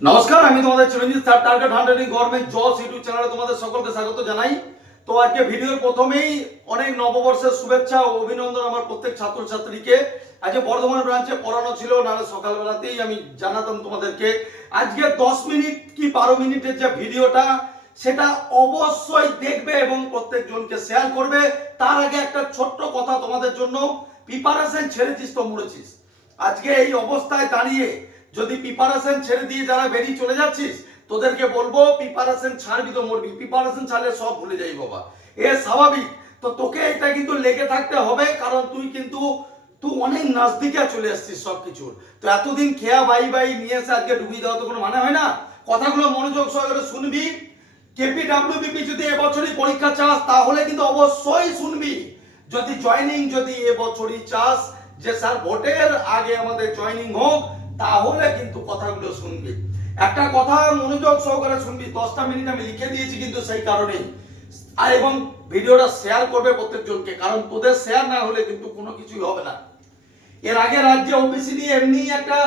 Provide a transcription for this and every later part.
নমস্কার, আমি তোমাদের Chiranjit sir, target hundred in government jobs YouTube চ্যানেলে তোমাদের সকলকে স্বাগত জানাই। তো আজকে ভিডিওর প্রথমেই অনেক নববর্ষের শুভেচ্ছা ও অভিনন্দন আমার প্রত্যেক ছাত্রছাত্রীকে। আজকে বর্ধমান ব্রাঞ্চে পড়ানো ছিল, নাহলে সকালবেলাতেই আমি জানাতাম তোমাদেরকে। আজকে দশ মিনিট কি বারো মিনিটের যে ভিডিওটা, সেটা অবশ্যই দেখবে এবং প্রত্যেকজনকে শেয়ার করবে। তার আগে একটা ছোট্ট কথা তোমাদের জন্য প্রিপারেশন ছেড়েছিস তো মরেছিস আজকে এই অবস্থায় দাঁড়িয়ে যদি প্রিপারেশন ছেড়ে দিয়ে যারা বেরিয়ে চলে যাচ্ছিস, তোদেরকে বলব প্রিপারেশন ছাড়বি তো মরবি প্রিপারেশন ছাড়লে সব ভুলে যাই বাবা। এ স্বাভাবিক। তো তোকে এটা কিন্তু লেগে থাকতে হবে, কারণ তুই কিন্তু, তুই অনেক নাজদিকে চলে আসছিস সব কিছুর তো এতদিন খেয়া বাই বাই নিয়ে এসে আজকে ডুবিয়ে দেওয়া তো কোনো মানে হয় না। কথাগুলো মনোযোগ সহকারে শুনবি। কেপি ডাব্লিউবিপি যদি এবছরই পরীক্ষা চাস, তাহলে কিন্তু অবশ্যই শুনবি। যদি জয়েনিং যদি এবছরই চাস, যে স্যার ভোটের আগে আমাদের জয়েনিং হোক তাহলে কিন্তু কথাগুলো শুনবি। একটা কথা মনোযোগ সহকারে শুনবি, দশটা মিনিট আমি লিখে দিয়েছি কিন্তু সেই কারণেই। আর এবং ভিডিওটা শেয়ার করবে প্রত্যেকজনকে, কারণ তোদের শেয়ার না হলে কিন্তু কোনো কিছুই হবে না। এর আগে রাজ্যে ওবিসি নিয়ে এমনি একটা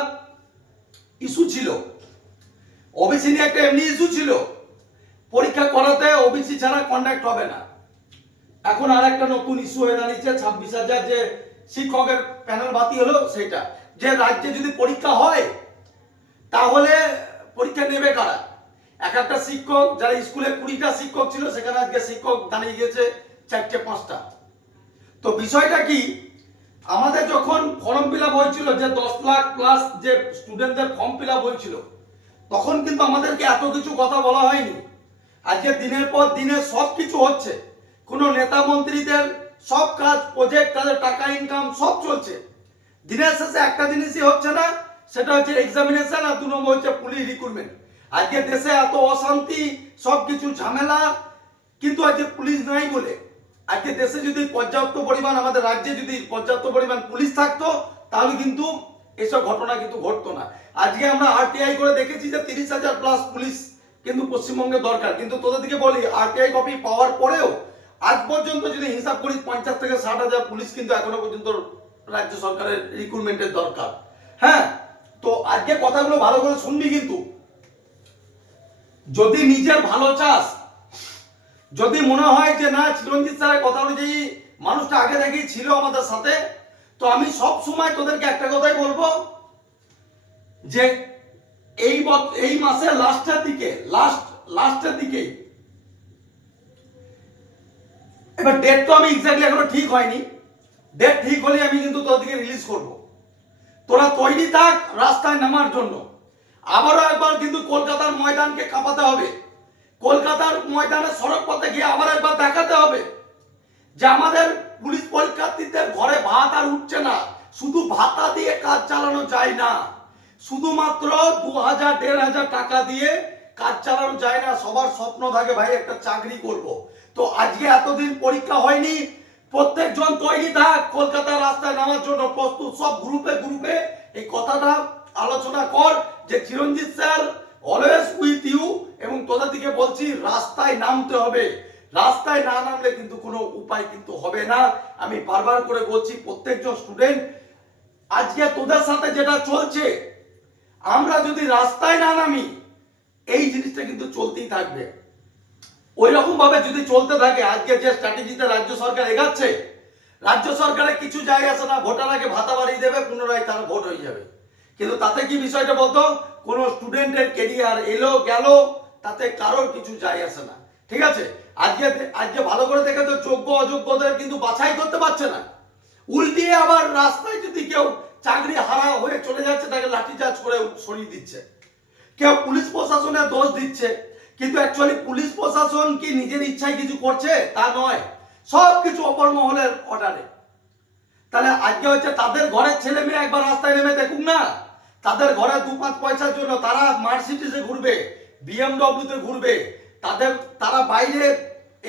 ইস্যু ছিল। ওবিসি নিয়ে একটা এমনি ইস্যু ছিল। পরীক্ষা করাতে ওবিসি ছাড়া কন্ডাক্ট হবে না। এখন আর একটা নতুন ইস্যু হয়ে দাঁড়িয়েছে, ছাব্বিশ হাজার যে শিক্ষকের প্যানেল বাতি হলো সেটা যে রাজ্যে যদি পরীক্ষা হয়, তাহলে পরীক্ষা নেবে কারা? এক একটা শিক্ষক, যারা স্কুলে কুড়িটা শিক্ষক ছিল, সেখানে আজকে শিক্ষক দাঁড়িয়ে গিয়েছে চারটে, পাঁচটা। তো বিষয়টা কি? আমাদের যখন ফর্ম ফিল আপ হয়েছিল, যে দশ লাখ প্লাস যে স্টুডেন্টদের ফর্ম ফিল আপ হয়েছিল, তখন কিন্তু আমাদেরকে এত কিছু কথা বলা হয়নি। আজকে দিনের পর দিনে সব কিছু হচ্ছে। কোনো নেতা মন্ত্রীদের সব কাজ প্রজেক্ট তাদের টাকা ইনকাম সব চলছে। দিনের শেষে একটা জিনিসই হচ্ছে না, সেটা হচ্ছে এক্সামিনেশন আর দু নম্বর হচ্ছে পুলিশ রিক্রুটমেন্ট আজকে দেশে এত অশান্তি সব কিছু ঝামেলা, কিন্তু আজকে পুলিশ নাই বলে। আজকে দেশে যদি পর্যাপ্ত পরিমাণ আমাদের রাজ্যে যদি পর্যাপ্ত পরিমাণ পুলিশ থাকতো, তাহলে কিন্তু এসব ঘটনা কিন্তু ঘটতো না। আজকে আমরা আরটিআই করে দেখেছি যে তিরিশ হাজার প্লাস পুলিশ কিন্তু পশ্চিমবঙ্গে দরকার। কিন্তু তোদের দিকে বলি আরটিআই কপি পাওয়ার পরেও আজ পর্যন্ত যদি হিসাব করি, পঞ্চাশ থেকে ষাট হাজার পুলিশ কিন্তু এখনও পর্যন্ত রাজ্য সরকারের রিক্রুটমেন্টের দরকার। হ্যাঁ তো আজকে কথাগুলো ভালো করে শুনবি কিন্তু। যদি নিজের ভালো চাস, যদি মনে হয় যে না, চিরঞ্জিত স্যারের কথা অনুযায়ী মানুষটা আগে থেকেই ছিল আমাদের সাথে, তো আমি সব সময় তোদেরকে একটা কথাই বলব যে এই এই মাসের লাস্টের দিকে লাস্ট লাস্টের দিকে, এবার ডেট তো আমি এক্স্যাক্টলি এখনও ঠিক হয়নি। ডেট ঠিক হলে আমি কিন্তু তোদেরকে রিলিজ করব। তোরা তৈরি থাক রাস্তায় নামার জন্য। আবারও একবার কিন্তু কলকাতার ময়দানকে কাঁপাতে হবে। কলকাতার ময়দানে সড়ক পথে গিয়ে আবার একবার দেখাতে হবে যে আমাদের পুলিশ পরীক্ষার্থীদের ঘরে ভাত আর উঠছে না। শুধু ভাতা দিয়ে কাজ চালানো যায় না। শুধুমাত্র দু হাজার, দেড় হাজার টাকা দিয়ে কাজ চালানো যায় না। সবার স্বপ্ন থাকে, ভাই, একটা চাকরি করব। তো আজকে এতদিন পরীক্ষা হয়নি। প্রত্যেকজন তৈরি থাক কলকাতার রাস্তায় নামার জন্য প্রস্তুত। সব গ্রুপে গ্রুপে এই কথাটা আলোচনা কর যে Chiranjit sir always with you এবং তোদের দিকে বলছি, রাস্তায় নামতে হবে। রাস্তায় না নামলে কিন্তু কোনো উপায় কিন্তু হবে না। আমি বারবার করে বলছি, প্রত্যেকজন স্টুডেন্ট আজকে তোদের সাথে যেটা চলছে, আমরা যদি রাস্তায় না নামি, এই জিনিসটা কিন্তু চলতেই থাকবে। ওই রকম ভাবে যদি চলতে থাকে, আজকে যে স্ট্র্যাটেজিতে রাজ্য সরকার এগাচ্ছে, রাজ্য সরকারের কিছু যায় আসে না, ভোটার আগে ভাতা বাড়িয়ে দেবে, পুনরায় তার ভোট হয়ে যাবে। কিন্তু তাতে কি বিষয়টা বলতো? কোনো স্টুডেন্টের কেরিয়ার এলো, গেল, তাতে কারোর কিছু যায় আসে না। ঠিক আছে? আজকে আজকে ভালো করে দেখে তো যোগ্য, অযোগ্যদের কিন্তু বাছাই করতে পারছে না। উল্টিয়ে আবার রাস্তায় যদি কেউ চাকরি হারা হয়ে চলে যাচ্ছে, তাকে লাঠিচার্জ করে সরিয়ে দিচ্ছে। কেউ পুলিশ প্রশাসনের দোষ দিচ্ছে। কিন্তু অ্যাকচুয়ালি পুলিশ প্রশাসন কি নিজের ইচ্ছায় কিছু করছে? তা নয়। সব কিছু অপর মহলের অর্ডারে তাহলে আজকে হচ্ছে তাদের ঘরের ছেলে মেয়ে একবার রাস্তায় নেমে দেখুক না? তাদের ঘরে দু পাঁচ পয়সার জন্য তারা মার্সিডিসে ঘুরবে বিএমডব্লিউতে ঘুরবে। তাদের, তারা বাইরে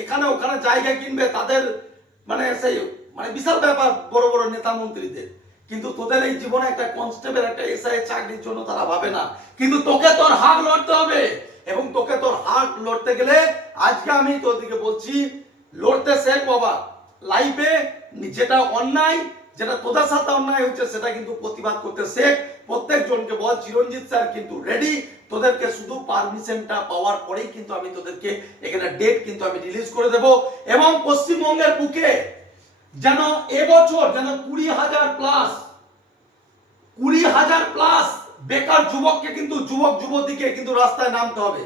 এখানে ওখানে জায়গা কিনবে, তাদের মানে সেই মানে বিশাল ব্যাপার বড় বড় নেতা মন্ত্রীদের। কিন্তু তোদের এই জীবনে একটা কনস্টেবল একটা এসআই চাকরির জন্য তারা ভাবে না। কিন্তু তোকে তোর হাক লড়তে হবে। এবং তোকে তোর হাক লড়তে গেলে আজকে আমি তোদেরকে বলছি, লড়তে শেখ বাবা লাইফে যেটা অন্যায়, যেটা তোদের সাথে অন্যায় হচ্ছে, সেটা কিন্তু প্রতিবাদ করতে শেখ। প্রত্যেকজনকে বল, চিরঞ্জিত স্যার কিন্তু রেডি তোদেরকে শুধু পারমিশনটা পাওয়ার পরেই কিন্তু আমি তোদেরকে এখানে ডেট কিন্তু আমি রিলিজ করে দেব। এবং পশ্চিমবঙ্গের বুকে যেন এবছর যেন কুড়ি হাজার প্লাস কুড়ি হাজার প্লাস বেকার যুবককে কিন্তু, যুবক যুবতীকে কিন্তু রাস্তায় নামতে হবে।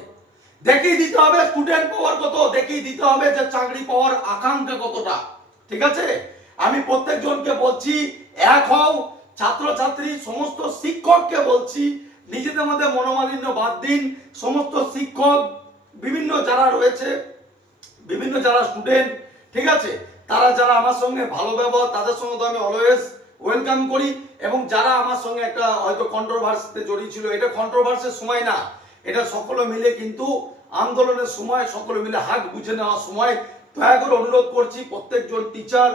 দেখিয়ে দিতে হবে স্টুডেন্ট পাওয়ার কত? দেখিয়ে দিতে হবে যে চাকরি পাওয়ার আকাঙ্ক্ষা কতটা। ঠিক আছে? আমি প্রত্যেকজনকে বলছি, এক হও। ছাত্রছাত্রী, সমস্ত শিক্ষককে বলছি, নিজেদের মধ্যে মনোমালিন্য বাদ দিন। সমস্ত শিক্ষক, বিভিন্ন যারা রয়েছে, বিভিন্ন যারা স্টুডেন্ট ঠিক আছে? তারা যারা আমার সঙ্গে ভালো ব্যবহার, তাদের সঙ্গে তো আমি অলওয়েজ ওয়েলকাম করি এবং যারা আমার সঙ্গে একটা হয়তো কন্ট্রোভার্সিতে জড়িয়ে ছিল, এটা কন্ট্রোভার্সের সময় না, এটা সকলে মিলে কিন্তু আন্দোলনের সময় সকলে মিলে হাত বুঝে নেওয়ার সময় দয়া করে অনুরোধ করছি, প্রত্যেকজন টিচার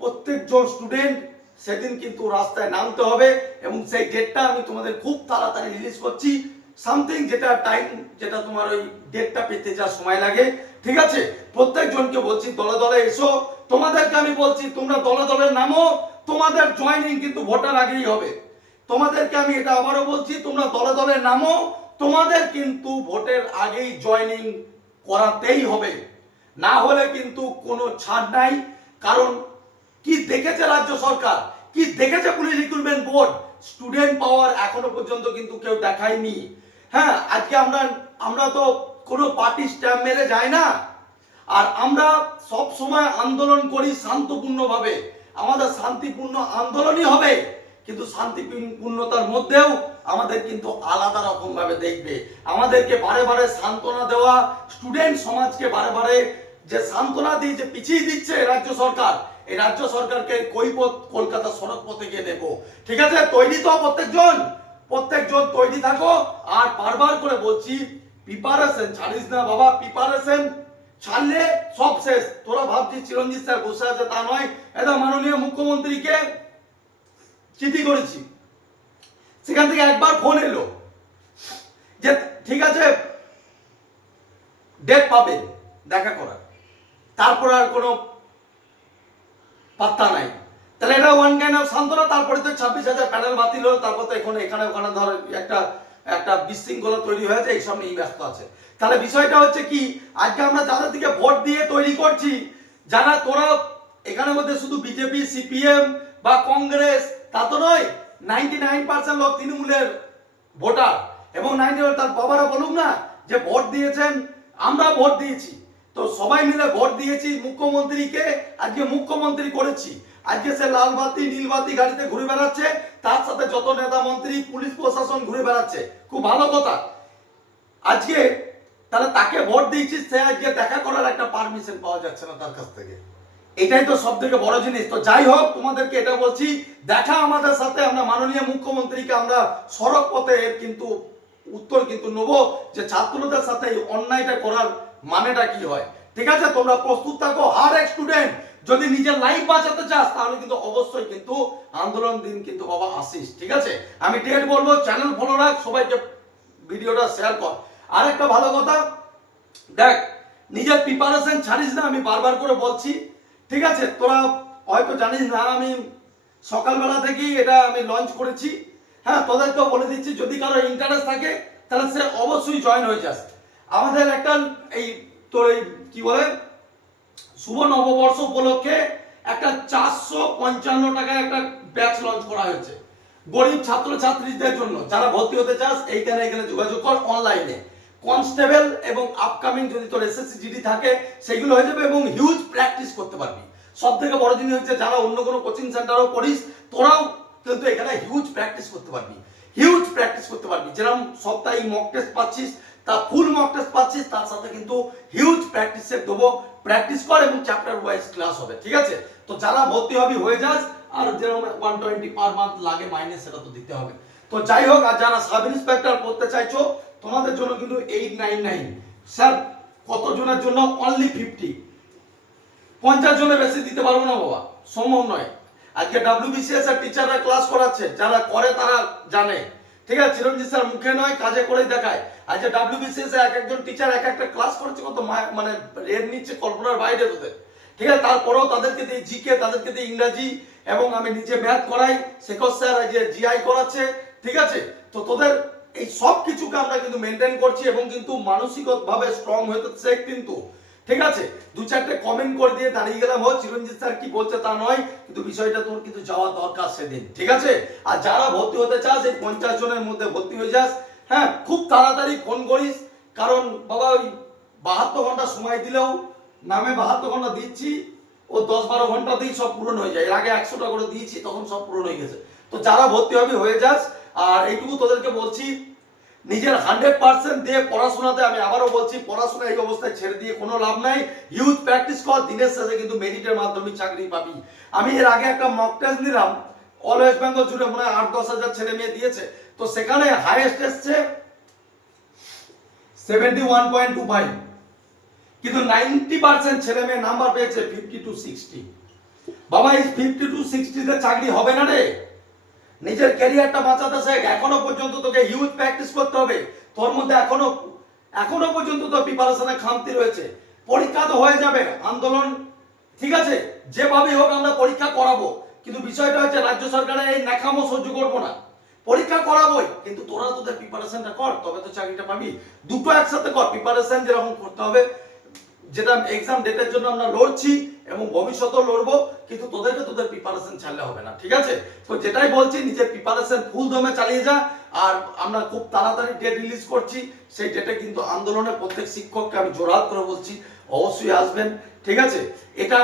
প্রত্যেকজন স্টুডেন্ট সেদিন কিন্তু রাস্তায় নামতে হবে এবং সেই ডেটটা আমি তোমাদের খুব তাড়াতাড়ি রিলিজ করছি। সামথিং যেটা টাইম যেটা তোমার ওই ডেটটা পেতে যা সময় লাগে, ঠিক আছে? প্রত্যেকজনকে বলছি, দলে দলে এসো। তোমাদেরকে আমি বলছি, তোমরা দলে দলে নামো। তোমাদের জয়েনিং কিন্তু ভোটার আগেই হবে। তোমাদেরকে আমি এটা আবারও বলছি, তোমরা দলে দলে নামো, তোমাদের কিন্তু ভোটের আগেই জয়েনিং করাতেই হবে। না হলে কিন্তু কোনো ছাড় নাই, কারণ কি দেখেছে রাজ্য সরকার, কি দেখেছে পুলিশ রিক্রুটমেন্ট বোর্ড স্টুডেন্ট পাওয়ার এখনও পর্যন্ত কিন্তু কেউ দেখায়নি। হ্যাঁ আজকে আমরা আমরা তো কোনো পার্টি স্ট্যাম্প মেরে যাই না। আর আমরা সব সময় আন্দোলন করি শান্তপূর্ণভাবে। আমাদের শান্তিপূর্ণ আন্দোলনই হবে, কিন্তু শান্তিপূর্ণতার মধ্যেও আমাদের কিন্তু আলাদা রকম ভাবে দেখবে। আমাদেরকে বারে বারে সান্ত্বনা দেওয়া, স্টুডেন্ট সমাজকে বারে বারে যে সান্ত্বনা দিয়ে যে পিছিয়ে দিচ্ছে রাজ্য সরকার, এই রাজ্য সরকারকে কৈপথ কলকাতা সড়ক পথে গিয়ে দেব। ঠিক আছে? তৈরি তো প্রত্যেকজন প্রত্যেকজন তৈরি থাকো। আর বারবার করে বলছি প্রিপারেশন ছাড়িস না বাবা প্রিপারেশন ছাড়লে সব শেষ। তোরা ভাবছিস চিরঞ্জিত স্যার বসে আছে, তা নয়। এটা মাননীয় মুখ্যমন্ত্রীকে চিঠি করেছি। সেখান থেকে একবার ফোন এলো যে, ঠিক আছে ডেট পাবে, দেখা করার। তারপর আর কোনো পাত্তা নাই। তাহলে এটা ওয়ান কাইন্ড অফ সান্ত্বনা, তারপরে তো ছাব্বিশ হাজার প্যানেল বাতিল হলো, তারপর তো এখন এখানে, ওখানে ধর একটা একটা বিশৃঙ্খলা তৈরি হয়েছে, এইসব নিয়ে ব্যস্ত আছে। তাহলে বিষয়টা হচ্ছে কি? আজকে আমরা যাদের দিকে ভোট দিয়ে তৈরি করছি, যারা তোরা এখানের মধ্যে শুধু বিজেপি সিপিএম বা কংগ্রেস, তা তো নয় নাইনটি নাইন পার্সেন্ট লোক তৃণমূলের ভোটার এবং নাইনটি তার বাবারা বলুক না যে ভোট দিয়েছেন, আমরা ভোট দিয়েছি। তো সবাই মিলে ভোট দিয়েছি মুখ্যমন্ত্রীকে, আজকে মুখ্যমন্ত্রী করেছি। আজকে সে লাল বাতি, নীল বাতি গাড়িতে ঘুরে বেড়াচ্ছে, তার সাথে যত নেতা মন্ত্রী, পুলিশ প্রশাসন ঘুরে বেড়াচ্ছে। খুব ভালো কথা। আজকে তাহলে তাকে ভোট দিয়েছিস, সে আজকে দেখা করার একটা পারমিশন পাওয়া যাচ্ছে না তার কাছ থেকে। এটাই তো সব থেকে বড় জিনিস। তো যাই হোক, তোমাদেরকে এটা বলছি, দেখা আমাদের সাথে, আমরা মাননীয় মুখ্যমন্ত্রীকে আমরা সড়ক পথে কিন্তু উত্তর কিন্তু নেব যে ছাত্রদের সাথে এই অন্যায়টা করার মানেটা কি হয়। ঠিক আছে, তোমরা প্রস্তুত থাকো। হার এক স্টুডেন্ট যদি নিজের লাইফ বাঁচাতে চাস, তাহলে কিন্তু অবশ্যই কিন্তু আন্দোলন দিন কিন্তু বাবা আসিস ঠিক আছে? আমি ডেট বলব চ্যানেল ফলো রাখ, সবাইকে ভিডিওটা শেয়ার কর। আর একটা ভালো কথা, দেখ, নিজের প্রিপারেশন ছাড়িস না, আমি বারবার করে বলছি, ঠিক আছে? তোরা হয়তো জানিস না, আমি সকালবেলা থেকেই এটা আমি লঞ্চ করেছি। হ্যাঁ তোদেরকেও বলে দিচ্ছি, যদি কারও ইন্টারেস্ট থাকে, তাহলে সে অবশ্যই জয়েন হয়ে যাস। আমাদের একটা এই তোর এই কি বলে, শুভ নববর্ষ উপলক্ষে একটা চারশো পঞ্চান্ন টাকায় একটা ব্যাচ লঞ্চ করা হয়েছে। গরিব ছাত্র ছাত্রীদের জন্য, যারা ভর্তি হতে চাস, এইখানে এখানে যোগাযোগ কর অনলাইনে কনস্টেবল এবং আপকামিং যদি তোর এসএসসি জিডি থাকে, সেগুলো হয়ে যাবে এবং হিউজ প্র্যাকটিস করতে পারবি। সব থেকে বড় জিনিস হচ্ছে যারা অন্য কোনো কোচিং সেন্টারও পড়িস, তোরাও কিন্তু এখানে হিউজ প্র্যাকটিস করতে পারবি। হিউজ প্র্যাকটিস করতে পারবি। যেরকম সপ্তাহে মক টেস্ট পাচ্ছিস, তা ফুল মক টেস্ট পাচ্ছিস, তার সাথে কিন্তু হিউজ প্র্যাকটিসের দেবো। প্র্যাকটিস কর এবং চ্যাপ্টার ওয়াইজ ক্লাস হবে, ঠিক আছে? তো যারা ভর্তি হবি, হয়ে যাস, আর যেরকম ওয়ান টোয়েন্টি পার মান্থ লাগে মাইনে সেটা তো দিতে হবে। তো যাই হোক, আর যারা সাব ইন্সপেক্টর পড়তে চাইছো তোমাদের জন্য কিন্তু এইট নাইন নাইন স্যার কত জনের জন্য? অনলি ফিফটি পঞ্চাশ জনের বেশি দিতে পারব না বাবা, সম্ভব নয়। আজকে ডাব্লিউবিসিএস এর টিচাররা ক্লাস করাচ্ছে, যারা করে তারা জানে। ঠিক আছে, চিরঞ্জিত স্যার মুখে নয়, কাজে করেই দেখায়। আজকে ডাব্লিউবিসিএস এক একজন টিচার এক একটা ক্লাস করছে, কত মানে রেট নিচ্ছে কল্পনার বাইরে তোদের। ঠিক আছে, তারপরেও তাদেরকে দিয়ে জিকে তাদেরকে দিয়ে ইংরাজি, এবং আমি নিজে ম্যাথ করাই। শেখর স্যার যে জিআই করাচ্ছে। ঠিক আছে, তো তোদের এই সব কিছুকে আমরা কিন্তু মেনটেন করছি এবং কিন্তু মানসিকভাবে স্ট্রং হতে কিন্তু। ঠিক আছে? দু চারটে কমেন্ট করে দিয়ে দাঁড়িয়ে গেলাম। হো চিরঞ্জিত স্যার কি বলছে তা নয়, কিন্তু বিষয়টা তোর কিন্তু যাওয়া দরকার সেদিন। ঠিক আছে? আর যারা ভর্তি হতে চাস, এই পঞ্চাশ জনের মধ্যে ভর্তি হয়ে যাস। হ্যাঁ খুব তাড়াতাড়ি ফোন করিস, কারণ বাবা ওই বাহাত্তর ঘণ্টা সময় দিলেও নামে বাহাত্তর ঘণ্টা দিচ্ছি, ও দশ বারো ঘন্টাতেই সব পূরণ হয়ে যায়। এর আগে একশোটা করে দিয়েছি, তখন সব পূরণ হয়ে গেছে। তো যারা ভর্তি হবে, হয়ে যাস। আর এইটুকু তোদেরকে বলছি নিজের হান্ড্রেড পার্সেন্ট দিয়ে পড়াশোনাতে আমি আবারও বলছি, পড়াশোনা এই অবস্থায় ছেড়ে দিয়ে কোনো লাভ নাই। হিউজ প্র্যাকটিস কর, দিনের শেষে কিন্তু মেরিটের মাধ্যমে চাকরি পাবি। আমি এর আগে একটা মক টেস্ট নিলাম অল ওয়েস্ট বেঙ্গল জুড়ে মনে হয় আট, দশ হাজার ছেলে মেয়ে দিয়েছে। তো সেখানে হাইয়েস্ট এসছে seventy one point two five কিন্তু নাইনটি পার্সেন্ট ছেলে মেয়ে নাম্বার পেয়েছে ফিফটি টু সিক্সটি বাবা, এই ফিফটি টু সিক্সটিতে চাকরি হবে না রে। নিজের ক্যারিয়ারটা বাঁচাতে শেখ এখনও পর্যন্ত তোকে হিউজ প্র্যাকটিস করতে হবে। তোর মধ্যে এখনও এখনও পর্যন্ত তোর প্রিপারেশনে খামতি রয়েছে। পরীক্ষা তো হয়ে যাবে। আন্দোলন, ঠিক আছে? যেভাবেই হোক আমরা পরীক্ষা করাবো। কিন্তু বিষয়টা হচ্ছে, রাজ্য সরকারের এই ন্যাকামো সহ্য করব না। পরীক্ষা করাবোই। কিন্তু তোরা তোদের প্রিপারেশনটা কর। তবে তো চাকরিটা পাবি। দুটো একসাথে কর। প্রিপারেশন যেরকম করতে হবে যেটা এক্সাম ডেটের জন্য আমরা লড়ছি এবং ভবিষ্যতেও লড়বো, কিন্তু তোদেরকে তোদের প্রিপারেশন ছাড়লে হবে না, ঠিক আছে? তো যেটাই বলছি, নিজের প্রিপারেশন ফুল দমে চালিয়ে যা, আর আমরা খুব তাড়াতাড়ি ডেট রিলিজ করছি, সেই ডেটে কিন্তু আন্দোলনের প্রত্যেক শিক্ষককে আমি জোরহাত করে বলছি, অবশ্যই আসবেন, ঠিক আছে? এটা,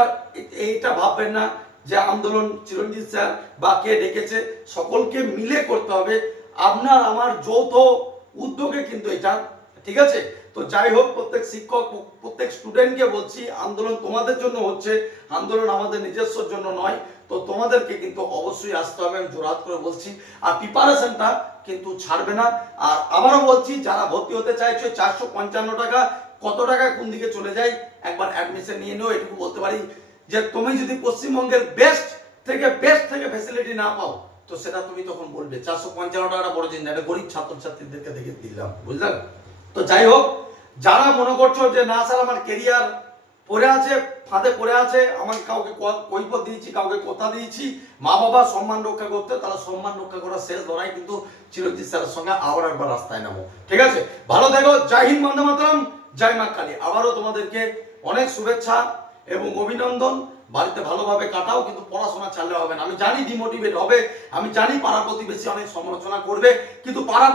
এইটা ভাববেন না যে আন্দোলন চিরঞ্জিত স্যার বা কে ডেকেছে, সকলকে মিলে করতে হবে। আপনার, আমার যৌথ উদ্যোগে কিন্তু এটা, ঠিক আছে? তো যাই হোক প্রত্যেক শিক্ষক প্রত্যেক স্টুডেন্টকে বলছি আন্দোলন তোমাদের জন্য হচ্ছে আন্দোলন আমাদের নিজস্বর জন্য নয়। তো তোমাদেরকে কিন্তু অবশ্যই আসতে হবে আমি জোরাত করে বলছি। আর প্রিপারেশনটা কিন্তু ছাড়বে না। আর আবারও বলছি যারা ভর্তি হতে চাইছো চারশো পঞ্চান্ন টাকা কত টাকা কোন দিকে চলে যায় একবার অ্যাডমিশন নিয়ে নিও এটুকু বলতে পারি। যে তুমি যদি পশ্চিমবঙ্গের বেস্ট থেকে বেস্ট থেকে ফেসিলিটি না পাও তো সেটা তুমি তখন বলবে। চারশো পঞ্চান্ন টাকাটা বড় না, এটা গরিব ছাত্রছাত্রীদেরকে দেখে দিলাম বুঝলেন? তো যাই হোক, যারা মনে করছ যে, না স্যার, আমার কেরিয়ার পড়ে আছে, ফাঁদে পড়ে আছে, আমাকে কাউকে ক- কৈফত দিয়েছি, কাউকে কথা দিয়েছি, মা বাবা সম্মান রক্ষা করতে, তারা সম্মান রক্ষা করার শেষ লড়াই কিন্তু চিরঞ্জিত স্যারের সঙ্গে আবার একবার রাস্তায় নামো। ঠিক আছে? ভালো থেকো, জয় হিন্দ বন্দে মাতরম, জয় মা কালী। আবারও তোমাদেরকে অনেক শুভেচ্ছা এবং অভিনন্দন। বাড়িতে ভালোভাবে কাটাও, কিন্তু পড়াশোনা ছাড়লে হবে না। আমি জানি ডিমোটিভেট হবে, আমি জানি পাড়া প্রতিবেশী অনেক সমালোচনা করবে, কিন্তু পাড়া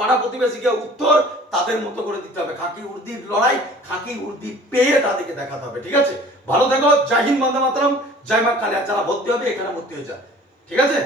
পাড়া প্রতিবেশীকে উত্তর তাদের মতো করে দিতে হবে। খাকি উর্দির লড়াই, খাকি উর্দি পেয়ে তাদেরকে দেখাতে হবে, ঠিক আছে? ভালো থেকো, জয় হিন্দ, বন্দে মাতরম। জয় মা কালিয়া, যারা ভর্তি হবে, এখানে ভর্তি হয়ে যায় ঠিক আছে?